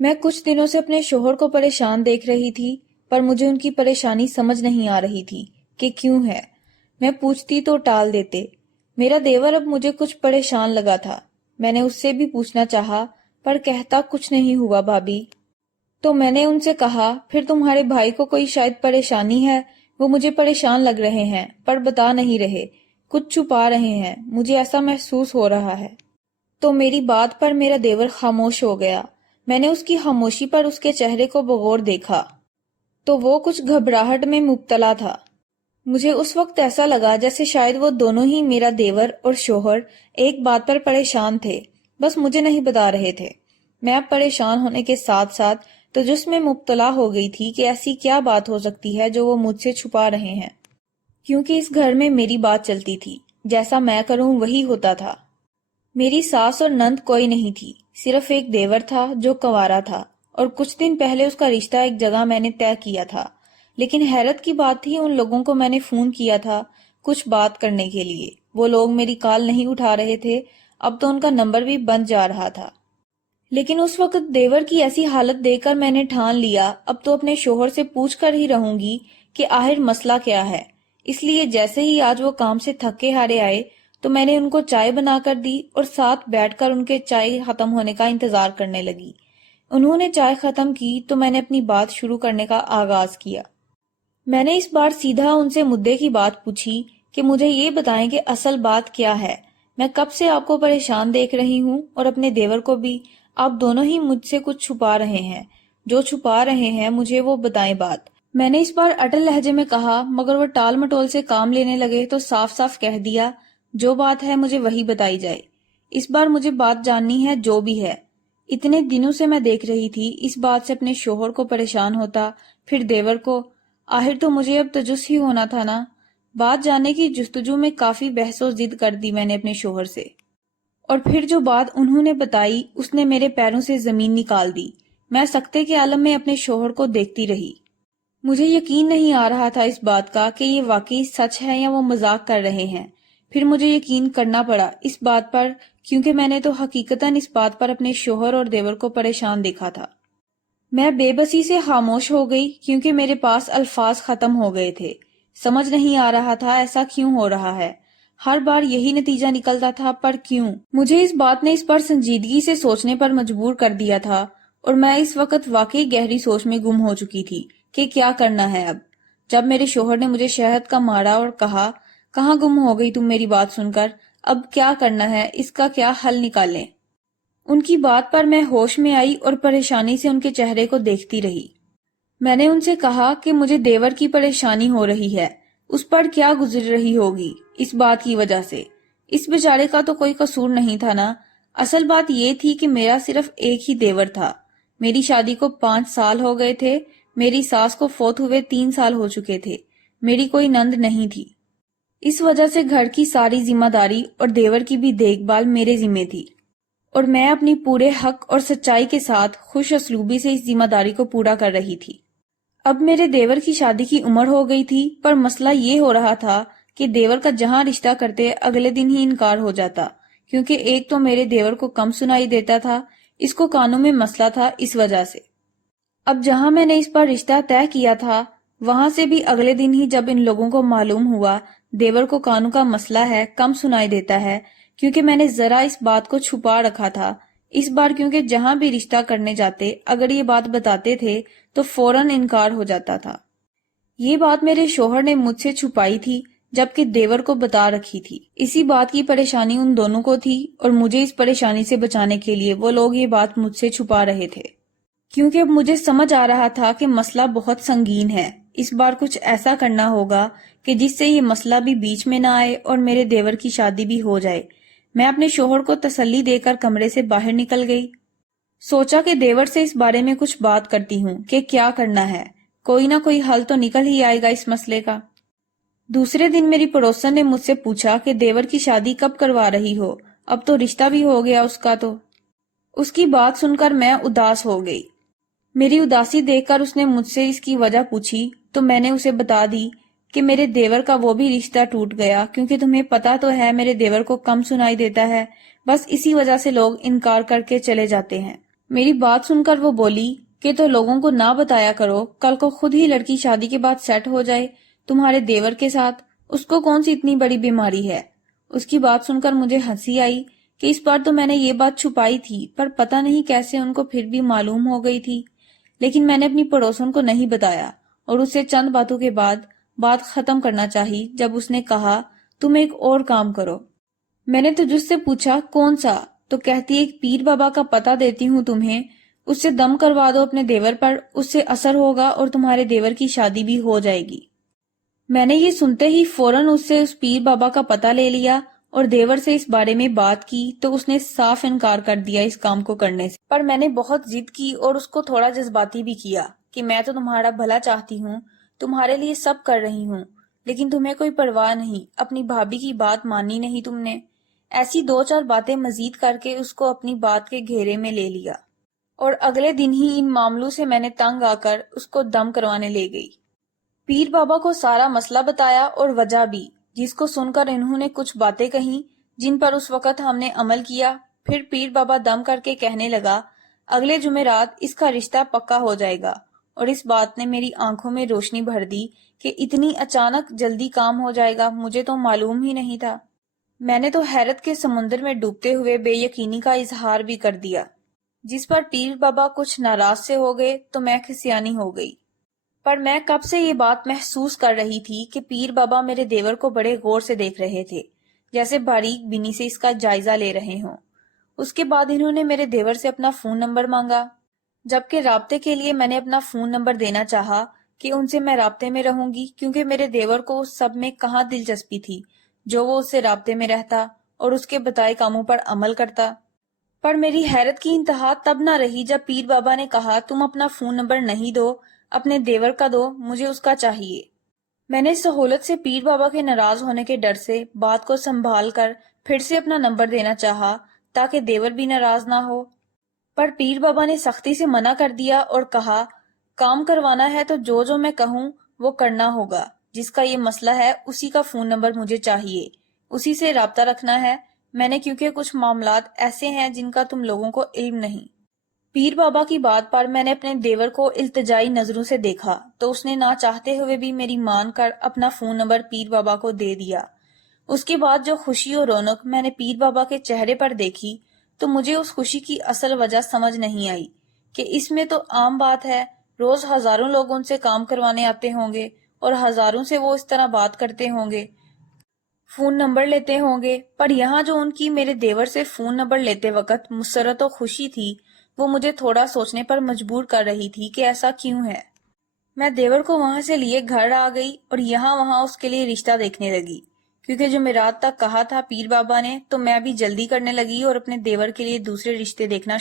میں کچھ دنوں سے اپنے شوہر کو پریشان دیکھ رہی تھی، پر مجھے ان کی پریشانی سمجھ نہیں آ رہی تھی کہ کیوں ہے۔ میں پوچھتی تو ٹال دیتے۔ میرا دیور اب مجھے کچھ پریشان لگا تھا۔ میں نے اس سے بھی پوچھنا چاہا، پر کہتا کچھ نہیں ہوا بھابی۔ تو میں نے ان سے کہا، پھر تمہارے بھائی کو کوئی شاید پریشانی ہے، وہ مجھے پریشان لگ رہے ہیں پر بتا نہیں رہے، کچھ چھپا رہے ہیں، مجھے ایسا محسوس ہو رہا ہے۔ تو میری بات پر میرا دیور خاموش ہو گیا۔ میں نے اس کی خاموشی پر اس کے چہرے کو بغور دیکھا تو وہ کچھ گھبراہٹ میں مبتلا تھا۔ مجھے اس وقت ایسا لگا جیسے شاید وہ دونوں ہی، میرا دیور اور شوہر، ایک بات پر پریشان تھے، بس مجھے نہیں بتا رہے تھے۔ میں اب پریشان ہونے کے ساتھ ساتھ تجس میں مبتلا ہو گئی تھی کہ ایسی کیا بات ہو سکتی ہے جو وہ مجھ سے چھپا رہے ہیں، کیونکہ اس گھر میں میری بات چلتی تھی، جیسا میں کروں وہی ہوتا تھا۔ میری ساس اور نند کوئی نہیں تھی، صرف ایک دیور تھا جو کنوارا تھا، اور کچھ دن پہلے اس کا رشتہ ایک جگہ میں نے طے کیا تھا۔ لیکن حیرت کی بات تھی، ان لوگوں کو میں نے فون کیا تھا کچھ بات کرنے کے لیے، وہ لوگ میری کال نہیں اٹھا رہے تھے، اب تو ان کا نمبر بھی بند جا رہا تھا۔ لیکن اس وقت دیور کی ایسی حالت دیکھ کر میں نے ٹھان لیا اب تو اپنے شوہر سے پوچھ کر ہی رہوں گی کہ آخر مسئلہ کیا ہے۔ اس لیے جیسے ہی آج وہ کام سے تھکے ہارے آئے تو میں نے ان کو چائے بنا کر دی اور ساتھ بیٹھ کر ان کے چائے ختم ہونے کا انتظار کرنے لگی۔ انہوں نے چائے ختم کی تو میں نے اپنی بات شروع کرنے کا آغاز کیا۔ میں نے اس بار سیدھا ان سے مدعے کی بات پوچھی کہ مجھے یہ بتائیں کہ اصل بات کیا ہے۔ میں کب سے آپ کو پریشان دیکھ رہی ہوں اور اپنے دیور کو بھی، آپ دونوں ہی مجھ سے کچھ چھپا رہے ہیں، جو چھپا رہے ہیں مجھے وہ بتائیں بات۔ میں نے اس بار اٹل لہجے میں کہا، مگر وہ ٹال مٹول سے کام لینے لگے تو صاف صاف کہہ دیا، جو بات ہے مجھے وہی بتائی جائے۔ اس بار مجھے بات جاننی ہے جو بھی ہے۔ اتنے دنوں سے میں دیکھ رہی تھی اس بات سے اپنے شوہر کو پریشان ہوتا، پھر دیور کو، آخر تو مجھے اب تجس ہی ہونا تھا نا۔ بات جاننے کی جستجو میں کافی بحث و ضد کر دی میں نے اپنے شوہر سے، اور پھر جو بات انہوں نے بتائی اس نے میرے پیروں سے زمین نکال دی۔ میں سکتے کے عالم میں اپنے شوہر کو دیکھتی رہی۔ مجھے یقین نہیں آ رہا تھا اس بات کا کہ یہ واقعی سچ ہے یا وہ مذاق کر رہے ہیں۔ پھر مجھے یقین کرنا پڑا اس بات پر، کیونکہ میں نے تو حقیقتاً اس بات پر اپنے شوہر اور دیور کو پریشان دیکھا تھا۔ میں بے بسی سے خاموش ہو گئی کیونکہ میرے پاس الفاظ ختم ہو گئے تھے۔ سمجھ نہیں آ رہا تھا ایسا کیوں ہو رہا ہے۔ ہر بار یہی نتیجہ نکلتا تھا، پر کیوں؟ مجھے اس بات نے اس پر سنجیدگی سے سوچنے پر مجبور کر دیا تھا، اور میں اس وقت واقعی گہری سوچ میں گم ہو چکی تھی کہ کیا کرنا ہے اب۔ جب میرے شوہر نے مجھے شہد کا مارا اور کہا، کہاں گم ہو گئی تم میری بات سن کر، اب کیا کرنا ہے، اس کا کیا حل نکالیں؟ ان کی بات پر میں ہوش میں آئی اور پریشانی سے ان کے چہرے کو دیکھتی رہی۔ میں نے ان سے کہا کہ مجھے دیور کی پریشانی ہو رہی ہے، اس پر کیا گزر رہی ہوگی اس بات کی وجہ سے۔ اس بیچارے کا تو کوئی قصور نہیں تھا نا۔ اصل بات یہ تھی کہ میرا صرف ایک ہی دیور تھا۔ میری شادی کو 5 سال ہو گئے تھے، میری ساس کو فوت ہوئے 3 سال ہو چکے تھے، میری کوئی نند نہیں تھی۔ اس وجہ سے گھر کی ساری ذمہ داری اور دیور کی بھی دیکھ بھال میرے ذمہ تھی، اور میں اپنی پورے حق اور سچائی کے ساتھ خوش اسلوبی سے اس ذمہ داری کو پورا کر رہی تھی۔ اب میرے دیور کی شادی کی عمر ہو گئی تھی، پر مسئلہ یہ ہو رہا تھا کہ دیور کا جہاں رشتہ کرتے اگلے دن ہی انکار ہو جاتا، کیونکہ ایک تو میرے دیور کو کم سنائی دیتا تھا، اس کو کانوں میں مسئلہ تھا اس وجہ سے۔ اب جہاں میں نے اس پر رشتہ طے کیا تھا، وہاں سے بھی اگلے دن ہی جب ان لوگوں کو معلوم ہوا دیور کو کانوں کا مسئلہ ہے، کم سنائی دیتا ہے، کیونکہ میں نے ذرا اس بات کو چھپا رکھا تھا۔ اس بار کیونکہ جہاں بھی رشتہ کرنے جاتے اگر یہ بات بتاتے تھے تو فوراً انکار ہو جاتا تھا۔ یہ بات میرے شوہر نے مجھ سے چھپائی تھی، جبکہ دیور کو بتا رکھی تھی۔ اسی بات کی پریشانی ان دونوں کو تھی، اور مجھے اس پریشانی سے بچانے کے لیے وہ لوگ یہ بات مجھ سے چھپا رہے تھے، کیونکہ اب مجھے سمجھ آ رہا تھا کہ مسئلہ بہت سنگین ہے۔ اس بار کچھ ایسا کرنا ہوگا کہ جس سے یہ مسئلہ بھی بیچ میں نہ آئے اور میرے دیور کی شادی بھی ہو جائے۔ میں اپنے شوہر کو تسلی دے کر کمرے سے باہر نکل گئی۔ سوچا کہ دیور سے اس بارے میں کچھ بات کرتی ہوں کہ کیا کرنا ہے، کوئی نہ کوئی حل تو نکل ہی آئے گا اس مسئلے کا۔ دوسرے دن میری پڑوسن نے مجھ سے پوچھا کہ دیور کی شادی کب کروا رہی ہو، اب تو رشتہ بھی ہو گیا اس کا تو۔ اس کی بات سن کر میں اداس ہو گئی۔ میری اداسی دیکھ کر اس نے مجھ سے اس کی وجہ پوچھی تو میں نے اسے بتا دی کہ میرے دیور کا وہ بھی رشتہ ٹوٹ گیا، کیونکہ تمہیں پتا تو ہے میرے دیور کو کم سنائی دیتا ہے، بس اسی وجہ سے لوگ انکار کر کے چلے جاتے ہیں۔ میری بات سن کر وہ بولی کہ تو لوگوں کو نہ بتایا کرو، کل کو خود ہی لڑکی شادی کے بعد سیٹ ہو جائے تمہارے دیور کے ساتھ، اس کو کون سی اتنی بڑی بیماری ہے۔ اس کی بات سن کر مجھے ہنسی آئی کہ اس بار تو میں نے یہ بات چھپائی تھی، پر پتہ نہیں کیسے ان کو پھر بھی معلوم ہو گئی تھی۔ لیکن میں نے اپنی پڑوسن کو نہیں بتایا اور اس سے چند باتوں کے بعد بات ختم کرنا چاہی جب اس نے کہا تم ایک اور کام کرو۔ میں نے تجھ سے پوچھا کون سا، تو کہتی ایک پیر بابا کا پتہ دیتی ہوں تمہیں، اس سے دم کروا دو اپنے دیور پر، اس سے اثر ہوگا اور تمہارے دیور کی شادی بھی ہو جائے گی۔ میں نے یہ سنتے ہی فوراً اس سے اس پیر بابا کا پتہ لے لیا اور دیور سے اس بارے میں بات کی تو اس نے صاف انکار کر دیا اس کام کو کرنے سے۔ پر میں نے بہت ضد کی اور اس کو تھوڑا جذباتی بھی کیا کہ میں تو تمہارا بھلا چاہتی ہوں، تمہارے لیے سب کر رہی ہوں، لیکن تمہیں کوئی پرواہ نہیں، اپنی بھابھی کی بات مانی نہیں تم نے۔ ایسی دو چار باتیں مزید کر کے اس کو اپنی بات کے گھیرے میں لے لیا اور اگلے دن ہی ان معاملوں سے میں نے تنگ آ کر اس کو دم کروانے لے گئی۔ پیر بابا کو سارا مسئلہ بتایا اور وجہ بھی، جس کو سن کر انہوں نے کچھ باتیں کہیں جن پر اس وقت ہم نے عمل کیا۔ پھر پیر بابا دم کر کے کہنے لگا اگلے جمعرات اس کا رشتہ پکا ہو جائے گا، اور اس بات نے میری آنکھوں میں روشنی بھر دی کہ اتنی اچانک جلدی کام ہو جائے گا، مجھے تو معلوم ہی نہیں تھا۔ میں نے تو حیرت کے سمندر میں ڈوبتے ہوئے بے یقینی کا اظہار بھی کر دیا، جس پر پیر بابا کچھ ناراض سے ہو گئے تو میں کھسیانی ہو گئی۔ پر میں کب سے یہ بات محسوس کر رہی تھی کہ پیر بابا میرے دیور کو بڑے غور سے دیکھ رہے تھے، جیسے باریک بینی سے اس کا جائزہ لے رہے ہوں۔ اس کے بعد انہوں نے میرے دیور سے اپنا فون نمبر مانگا، جبکہ رابطے کے لیے میں نے اپنا فون نمبر دینا چاہا کہ ان سے میں رابطے میں رہوں گی، کیونکہ میرے دیور کو اس سب میں کہاں دلچسپی تھی جو وہ اس سے رابطے میں رہتا اور اس کے بتائے کاموں پر عمل کرتا۔ پر میری حیرت کی انتہا تب نہ رہی جب پیر بابا نے کہا تم اپنا فون نمبر نہیں دو، اپنے دیور کا دو، مجھے اس کا چاہیے۔ میں نے سہولت سے پیر بابا کے ناراض ہونے کے ڈر سے بات کو سنبھال کر پھر سے اپنا نمبر دینا چاہا تاکہ دیور بھی ناراض نہ ہو، پر پیر بابا نے سختی سے منع کر دیا اور کہا کام کروانا ہے تو جو میں کہوں وہ کرنا ہوگا، جس کا یہ مسئلہ ہے اسی کا فون نمبر مجھے چاہیے، اسی سے رابطہ رکھنا ہے میں نے، کیونکہ کچھ معاملات ایسے ہیں جن کا تم لوگوں کو علم نہیں۔ پیر بابا کی بات پر میں نے اپنے دیور کو التجائی نظروں سے دیکھا تو اس نے نہ چاہتے ہوئے بھی میری مان کر اپنا فون نمبر پیر بابا کو دے دیا۔ اس کے بعد جو خوشی اور رونق میں نے پیر بابا کے چہرے پر دیکھی تو مجھے اس خوشی کی اصل وجہ سمجھ نہیں آئی کہ اس میں تو عام بات ہے، روز ہزاروں لوگ ان سے کام کروانے آتے ہوں گے اور ہزاروں سے وہ اس طرح بات کرتے ہوں گے، فون نمبر لیتے ہوں گے، پر یہاں جو ان کی میرے دیور سے فون نمبر لیتے وقت مسرت و خوشی تھی وہ مجھے تھوڑا سوچنے پر مجبور کر رہی تھی کہ ایسا کیوں ہے۔ میں دیور کو وہاں سے لیے گھر آ گئی اور یہاں وہاں اس کے لیے رشتہ دیکھنے لگی، کیونکہ جو میرات تک کہا تھا پیر بابا نے تو میں بھی جلدی کرنے لگی اور اپنے دیور کے لیے دوسرے رشتے دیکھنا